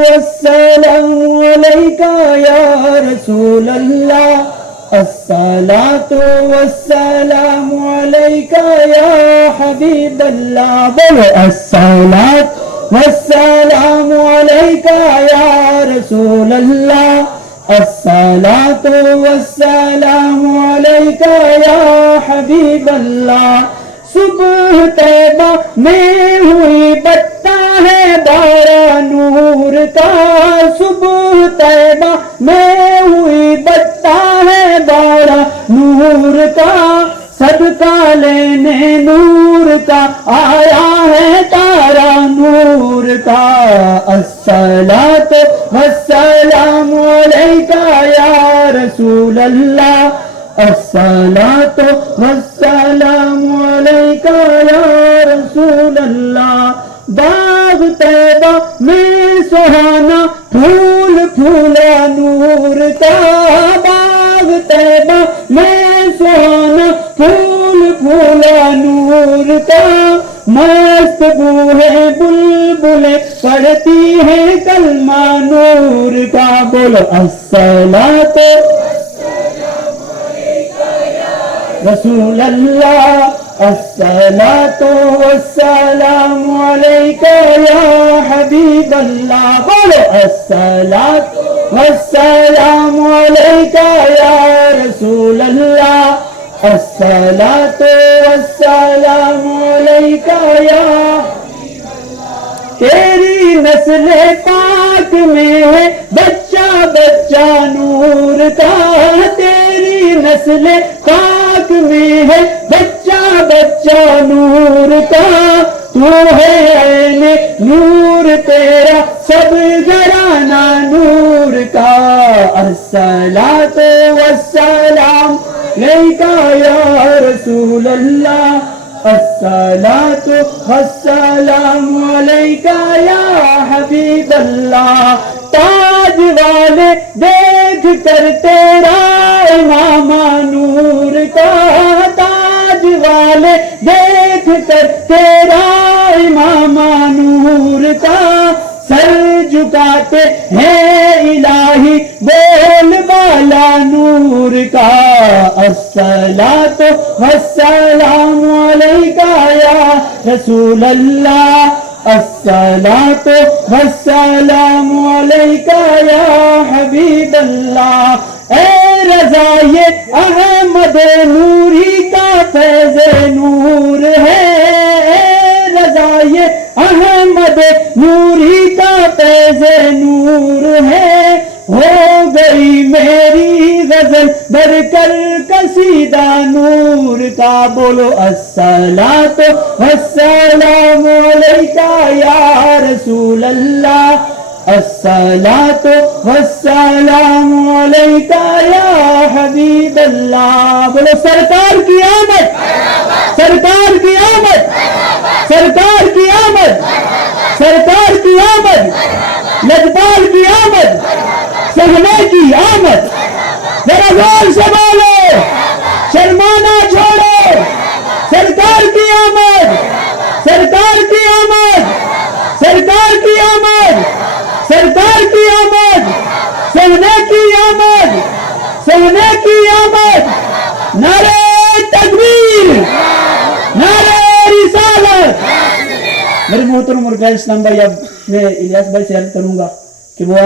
والسلام علیکہ یا رسول اللہ الصلاۃ والسلام علیکہ یا حبیب اللہ بولو الصلاۃ والسلام علیکہ یا رسول اللہ الصلاۃ والسلام علیکہ یا حبیب اللہ صبح طیبہ میں ہوئی بتا ہے بارہ نور کا صبح طیبہ میں ہوئی بتا ہے بارہ نور کا صدقہ لینے نور کا آیا ہے تارا نور کا الصلاۃ والسلام علیکہ یا رسول اللہ الصلاۃ والسلام علیکہ یا رسول اللہ باغ طیبہ میں سہانا پھول پھولا نور کا باغ طیبہ میں سہانا پھول پھولا نور کا مست بو ہے بلبلیں پڑھتی ہے کلمہ نور کا بولو الصلاۃ رسول اللہ الصلاۃ والسلام علیکہ یا حبیب اللہ بولو الصلاۃ والسلام علیکہ یا رسول اللہ الصلاۃ والسلام علیکہ یا تیری نسل پاک میں ہے بچہ بچہ نور کا تیری نسل پاک میں ہے بچہ بچہ نور کا تو ہے عین نور تیرا سب گھرانہ نور کا الصلاۃ والسلام علیکہ یا رسول اللہ الصلاۃ والسلام علیکہ یا حبیب اللہ تاج والے دیکھ کر تیرا امام نور کا تاج والے دیکھ کر تیرا امام نور کا سر جھکاتے ہیں الہی بول بالا نور کا الصلاۃ والسلام علیکہ یا رسول اللہ الصلاۃ والسلام علیکہ یا حبیب اللہ اے رضائے احمد نوری کا فیض نور ہے اے رضائے احمد نوری کا فیض نور ہے ہو گئی میری غزل بر کر قصیدہ نور کا بولو الصلاۃ والسلام علیکہ یا رسول اللہ الصلاۃ والسلام علیکہ یا حبیب اللہ بولو سرکار کی آمد سرکار کی آمد سرکار کی آمد سرکار کی آمد لجپال کی آمد سہنے کی آمد ذرا زور سے بولو شرمانا چھوڑو سرکار کی آمد سرکار کی آمد سرکار کی آمد سرکار کی آمد سہنے کی آمد سہنے کی آمد نعرہ تکبیر نعرہ رسالت میرے محترم اور غیر اسلام بھائی اب میں الیاس بھائی سے عرض کروں گا کہ وہ